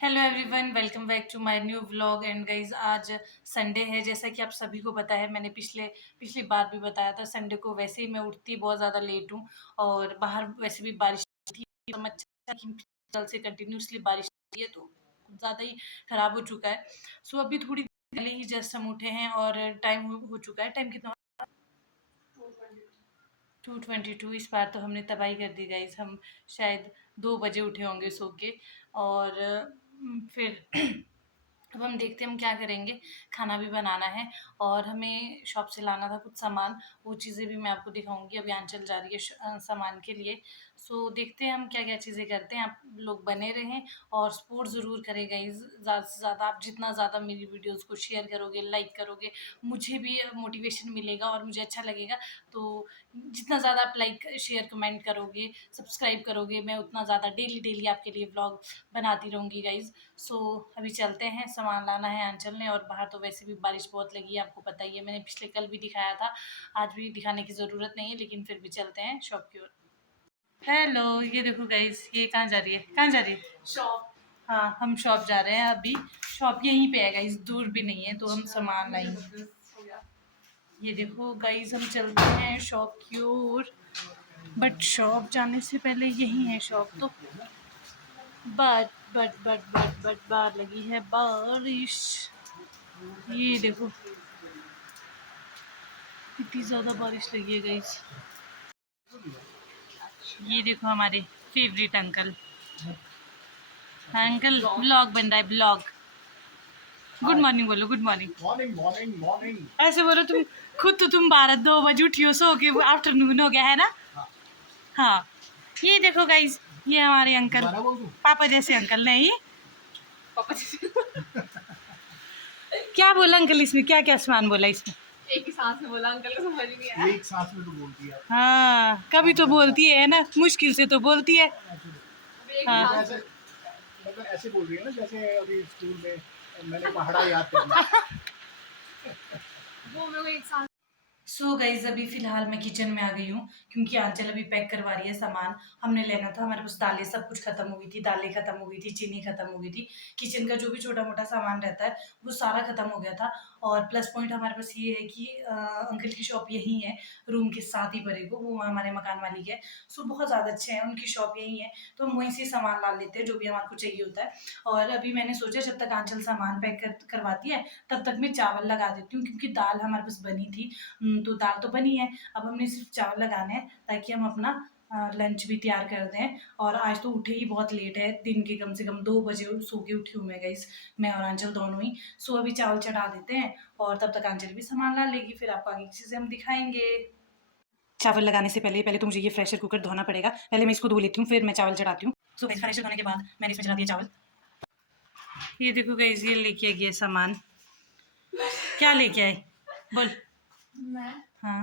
Hello everyone, welcome back to my new vlog. And guys, आज Sunday है। जैसा कि आप सभी को पता है, मैंने पिछली बार भी बताया था, संडे को वैसे ही मैं उठती बहुत ज़्यादा लेट हूँ। और बाहर वैसे भी बारिश थी, तो मैं कल से कंटिन्यूसली बारिश हो रही है, तो कुछ ज़्यादा ही ख़राब हो चुका है। सो अभी थोड़ी देर पहले ही जस्ट हम उठे हैं और टाइम हो चुका है। टाइम कितना? 2:22। इस बार तो हमने तबाही कर दी गाइज। हम शायद 2 बजे उठे होंगे सो के। और फिर अब हम देखते हैं हम क्या करेंगे। खाना भी बनाना है और हमें शॉप से लाना था कुछ सामान। वो चीज़ें भी मैं आपको दिखाऊंगी। अभी आंचल जा रही है सामान के लिए। सो देखते हैं हम क्या क्या चीज़ें करते हैं। आप लोग बने रहें और सपोर्ट ज़रूर करें गाइज। ज़्यादा से ज़्यादा आप जितना ज़्यादा मेरी वीडियोज़ को शेयर करोगे, लाइक करोगे, मुझे भी मोटिवेशन मिलेगा और मुझे अच्छा लगेगा। तो जितना ज़्यादा आप लाइक, शेयर, कमेंट करोगे, सब्सक्राइब करोगे, मैं उतना ज़्यादा डेली डेली आपके लिए व्लॉग बनाती रहूँगी गाइज़। सो अभी चलते हैं, सामान लाना है आंचल ने। और बाहर तो वैसे भी बारिश बहुत लगी है, आपको पता ही है। मैंने पिछले कल भी दिखाया था, आज भी दिखाने की ज़रूरत नहीं है, लेकिन फिर भी चलते हैं शॉप की ओर। हेलो, ये देखो गाइस, ये कहाँ जा रही है? कहाँ जा रही है? शॉप। हाँ, हम शॉप जा रहे हैं अभी। शॉप यहीं पे है गाइस, दूर भी नहीं है, तो हम सामान लाएंगे। ये देखो गाइस, हम चलते हैं शॉप की ओर। बट शॉप जाने से पहले यही है शॉप तो। बट बाहर लगी है बारिश। ये देखो, इतनी ज़्यादा बारिश लगी है गाइस। ये देखो हमारे फेवरेट अंकल। अंकल ब्लॉग बन रहा है, ब्लॉग। गुड मॉर्निंग बोलो, good morning. Morning morning morning. ऐसे बोलो तुम। खुद तो तुम 12-2 बजे उठी हो, सो के आफ्टरनून हो गया है ना। हाँ, ये देखो गाइस, ये हमारे अंकल। पापा जैसे अंकल नहीं। पापा जैसे क्या बोला अंकल इसमें? क्या क्या सामान बोला इसमें? एक ही सांस में बोला अंकल को, समझ नहीं आया। एक सांस में तो बोलती है। हाँ, कभी तो बोलती है ना, मुश्किल से तो बोलती है। हाँ। ऐसे मतलब ऐसे बोल रही है ना, जैसे अभी स्कूल में मैंने पहाड़ा याद करना। वो मैं एक सांस। सो गाइज, अभी फ़िलहाल मैं किचन में आ गई हूँ, क्योंकि आंचल अभी पैक करवा रही है सामान। हमने लेना था, हमारे पास दालें सब कुछ खत्म हो गई थी, दालें खत्म हो गई थी, चीनी खत्म हो गई थी। किचन का जो भी छोटा-मोटा सामान रहता है, वो सारा खत्म हो गया था। और प्लस पॉइंट हमारे पास ये है कि अंकल की शॉप यहीं है, रूम के साथ ही पड़ेगा, वो हमारे मकान मालिक है। सो बहुत ज़्यादा अच्छे हैं, उनकी शॉप यहीं है, तो हम वहीं से सामान ला लेते हैं, जो भी हमारे को चाहिए होता है। और अभी मैंने सोचा जब तक आंचल सामान पैक करवाती है, तब तक मैं चावल लगा देती हूँ, क्योंकि दाल हमारे पास बनी थी। तो दाल तो बनी है, अब हमने सिर्फ चावल लगाने हैं, ताकि हम अपना लंच भी तैयार कर दें। और आज तो उठे ही बहुत लेट है, दिन के कम से कम 2 बजे सो के उठी हूँ मैं गाइस, मैं और आंचल दोनों ही। सो अभी चावल चढ़ा देते हैं, और तब तक आंचल भी सामान ला लेगी, फिर आपको आगे की चीज़ें हम दिखाएंगे। चावल लगाने से पहले पहले तो मुझे ये प्रेशर कुकर धोना पड़ेगा। पहले मैं इसको धो लेती हूँ, फिर मैं चावल चढ़ाती हूँ। सो गाइस, प्रेशर धोने के बाद मैंने इसमें चढ़ा दिया चावल। ये देखो गाइस, ये लेके आ गया सामान। क्या लेके आए? बोल। मैं हाँ,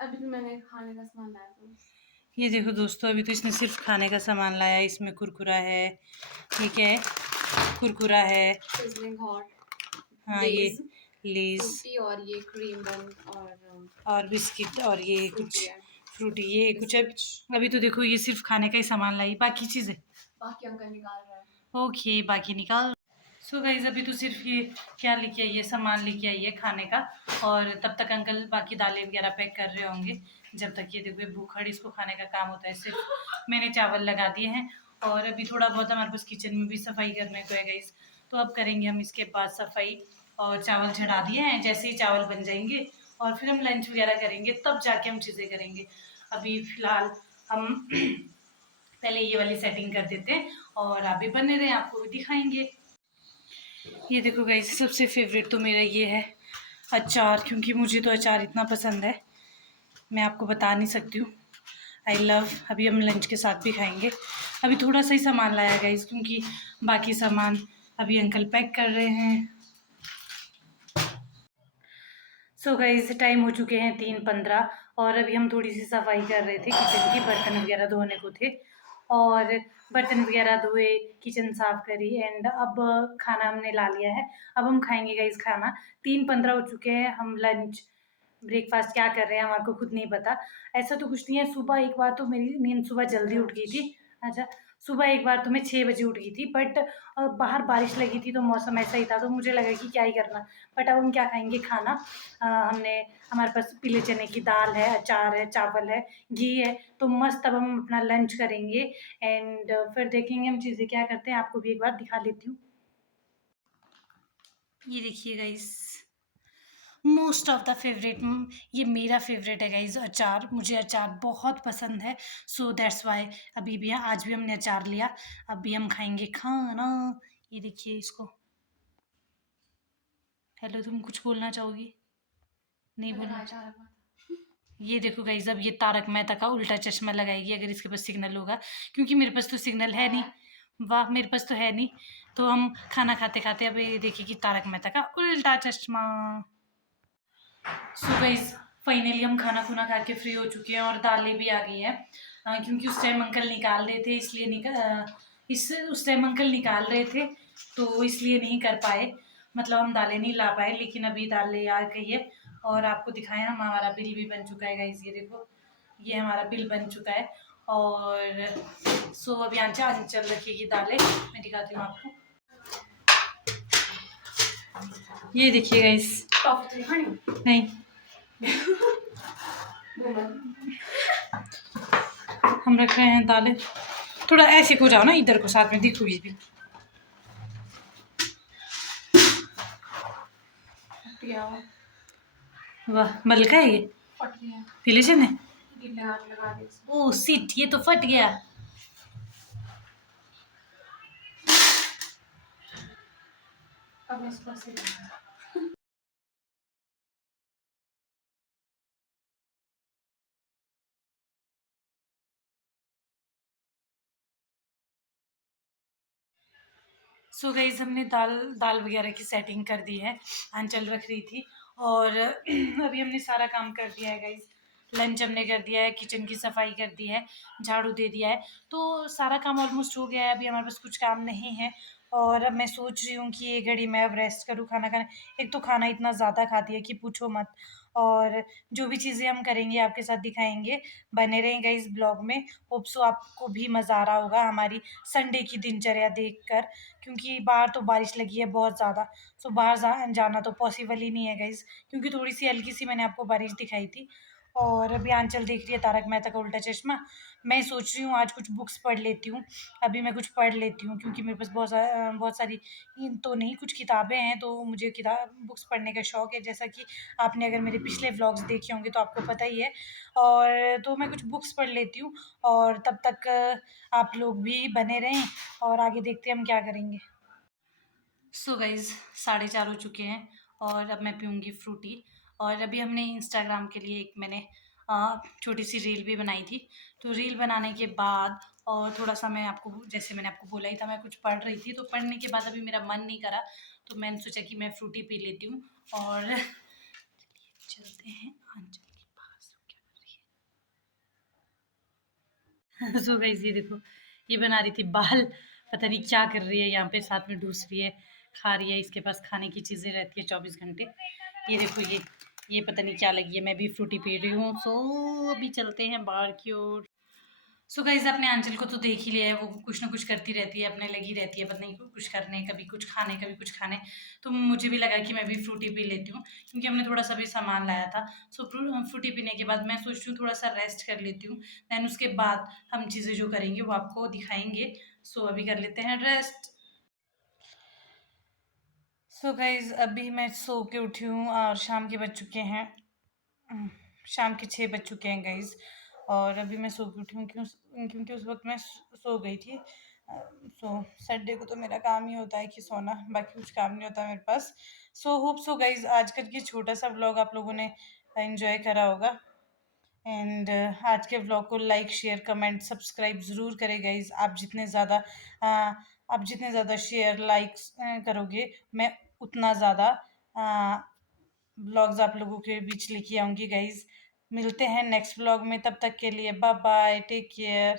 अभी तो मैंने खाने का सामान लाया था। ये देखो दोस्तों, अभी तो इसने सिर्फ खाने का सामान लाया है। इसमें कुरकुरा है, ठीक है, कुरकुरा है। सिजलिंग हॉट, हाँ, ये लेज फ्रूटी और ये क्रीम बन और बिस्किट और ये फ्रूटी कुछ है। फ्रूटी, ये कुछ अभी तो देखो, ये सिर्फ खाने का ही सामान लाई, बाकी चीज़ें बाकी अंकल निकाल रहा है। ओके, बाकी निकाल। सो गाइस, अभी तो सिर्फ ये क्या लेके आई है, सामान लेके आई है खाने का। और तब तक अंकल बाकी दालें वगैरह पैक कर रहे होंगे। जब तक ये देखो, भूखड़ इसको खाने का काम होता है। सिर्फ मैंने चावल लगा दिए हैं, और अभी थोड़ा बहुत हमारे पास किचन में भी सफाई करने को है गाइस, तो अब करेंगे हम इसके बाद सफाई। और चावल चढ़ा दिए हैं, जैसे ही चावल बन जाएंगे और फिर हम लंच वगैरह करेंगे, तब जाके हम चीज़ें करेंगे। अभी फ़िलहाल हम पहले ये वाली सेटिंग कर देते हैं, और आप भी बने रहें, आपको भी दिखाएंगे। ये देखो गाइस, सबसे फेवरेट तो मेरा ये है अचार, क्योंकि मुझे तो अचार इतना पसंद है, मैं आपको बता नहीं सकती हूँ। I love. अभी हम लंच के साथ भी खाएंगे। अभी थोड़ा सा ही सामान लाया गाइस, क्योंकि बाकी सामान अभी अंकल पैक कर रहे हैं। सो गाइस, टाइम हो चुके हैं 3:15, और अभी हम थोड़ी सी सफाई कर रहे थे किचन की, बर्तन वगैरह धोने को थे। और बर्तन वगैरह धोए, किचन साफ करी, एंड अब खाना हमने ला लिया है। अब हम खाएंगे गाइस खाना। 3:15 हो चुके हैं, हम लंच ब्रेकफास्ट क्या कर रहे हैं हमारे को खुद नहीं पता। ऐसा तो कुछ नहीं है, सुबह एक बार तो मेरी नींद सुबह जल्दी उठ गई थी। अच्छा, सुबह एक बार तो मैं 6 बजे उठ गई थी, बट बाहर बारिश लगी थी तो मौसम ऐसा ही था, तो मुझे लगा कि क्या ही करना। बट अब हम क्या खाएँगे खाना। हमने हमारे पास पीले चने की दाल है, अचार है, चावल है, घी है, तो मस्त अब हम अपना लंच करेंगे एंड फिर देखेंगे हम चीज़ें क्या करते हैं, आपको भी एक बार दिखा लेती हूँ। ये देखिए guys, most of the favourite, ये मेरा फेवरेट है गाइस अचार। मुझे अचार बहुत पसंद है, सो दैट्स वाई अभी भी आज भी हमने अचार लिया। अभी हम खाएंगे खाना। ये देखिए इसको। हेलो, तुम कुछ बोलना चाहोगी? नहीं मैंने बोलना कहा चाह था रखा ये देखो गाइस, अब ये तारक मेहता का उल्टा चश्मा लगाएगी अगर इसके पास सिग्नल होगा, क्योंकि मेरे पास तो सिग्नल है नहीं। वाह, मेरे पास तो है नहीं। तो हम खाना खाते खाते अब ये देखिए कि तारक मेहता का उल्टा चश्मा। सो गाइस, फाइनली हम खाना खुना खा के फ्री हो चुके हैं और दालें भी आ गई हैं। क्योंकि उस टाइम अंकल निकाल रहे थे, इसलिए इस उस टाइम अंकल निकाल रहे थे, तो इसलिए नहीं कर पाए। मतलब हम दालें नहीं ला पाए, लेकिन अभी दालें आ गई है और आपको दिखाया, हम हमारा बिल भी बन चुका है गाइस। ये देखो, ये हमारा बिल बन चुका है। और सो अभी आंचल आंचल रखिएगी दालें, मैं दिखाती हूँ आपको। ये देखिए गाइस। टॉफी तो खानी नहीं, हम रख रहे हैं दालें। थोड़ा ऐसे हो जाओ ना, इधर को साथ में दिखोगी भी। फट गया वो, वाह, मलका है ये, फट गया। पीले चने। गीले हाथ लगा दे इसमें। ओह सिट, ये तो फट गया। अब मैं इसको ऐसे लगा। सो गाइस, हमने दाल दाल वगैरह की सेटिंग कर दी है, आंचल रख रही थी। और अभी हमने सारा काम कर दिया है गाइस। लंच हमने कर दिया है, किचन की सफाई कर दी है, झाड़ू दे दिया है, तो सारा काम ऑलमोस्ट हो गया है। अभी हमारे पास कुछ काम नहीं है और अब मैं सोच रही हूँ कि ये घड़ी मैं अब रेस्ट करूँ खाना खाने। एक तो खाना इतना ज़्यादा खाती है कि पूछो मत। और जो भी चीज़ें हम करेंगे आपके साथ दिखाएंगे। बने रहेंगे इस ब्लॉग में। होप सो आपको भी मज़ा आ रहा होगा हमारी संडे की दिनचर्या देखकर, क्योंकि बाहर तो बारिश लगी है बहुत ज़्यादा। सो बाहर जाना तो पॉसिबल ही नहीं है गाइज़, क्योंकि थोड़ी सी हल्की सी मैंने आपको बारिश दिखाई थी। और अभी आंचल देख रही है तारक मेहता का उल्टा चश्मा। मैं सोच रही हूँ आज कुछ बुक्स पढ़ लेती हूँ। अभी मैं कुछ पढ़ लेती हूँ, क्योंकि मेरे पास बहुत सारी तो नहीं, कुछ किताबें हैं, तो मुझे किताब बुक्स पढ़ने का शौक़ है। जैसा कि आपने अगर मेरे पिछले व्लॉग्स देखे होंगे तो आपको पता ही है। और तो मैं कुछ बुक्स पढ़ लेती हूँ और तब तक आप लोग भी बने रहें और आगे देखते हैं हम क्या करेंगे। सो गाइज़, 4:30 हो चुके हैं और अब मैं पीऊँगी फ्रूटी। और अभी हमने इंस्टाग्राम के लिए एक मैंने छोटी सी रील भी बनाई थी। तो रील बनाने के बाद और थोड़ा-सा मैं आपको, जैसे मैंने आपको बोला ही था, मैं कुछ पढ़ रही थी, तो पढ़ने के बाद अभी मेरा मन नहीं करा, तो मैंने सोचा कि मैं फ्रूटी पी लेती हूँ। और चलते हैं आंचल के पास, वो क्या कर रही है। सो गाइज़, ये देखो, ये बना रही थी बाल, पता नहीं क्या कर रही है यहाँ पे, साथ में डूस रही है, खा रही है। इसके पास खाने की चीज़ें रहती है 24 घंटे। ये देखो, ये पता नहीं क्या लगी है। मैं भी फ्रूटी पी रही हूँ। सो अभी चलते हैं बाहर की ओर। सो गाइज़, अपने आंचल को तो देख ही लिया है, वो कुछ ना कुछ करती रहती है, अपने लगी रहती है, पता नहीं कुछ करने, कभी कुछ खाने, कभी कुछ खाने। तो मुझे भी लगा कि मैं भी फ्रूटी पी लेती हूँ, क्योंकि हमने थोड़ा-सा भी सामान लाया था। सो फ्रूटी पीने के बाद मैं सोच रही हूँ थोड़ा-सा रेस्ट कर लेती हूँ, देन उसके बाद हम चीज़ें जो करेंगे वो आपको दिखाएँगे। सो अभी कर लेते हैं रेस्ट। सो गाइज़, अभी मैं सो के उठी हूँ और शाम के बज चुके हैं, शाम के 6 बज चुके हैं गाइज़। और अभी मैं सो के उठी हूँ, क्योंकि उस वक़्त मैं सो गई थी। सो संडे को तो मेरा काम ही होता है कि सोना, बाकी कुछ काम नहीं होता मेरे पास। सो होप सो गाइज़, आज का ये छोटा-सा व्लॉग आप लोगों ने एन्जॉय करा होगा। एंड आज के व्लॉग को लाइक, शेयर, कमेंट, सब्सक्राइब ज़रूर करें गाइज़। आप जितने ज़्यादा शेयर, लाइक्स करोगे, मैं उतना ज़्यादा अ, व्लॉग्स आप लोगों के बीच लेके आऊँगी गाइज़। मिलते हैं नेक्स्ट व्लॉग में, तब तक के लिए बाय बाय, टेक केयर।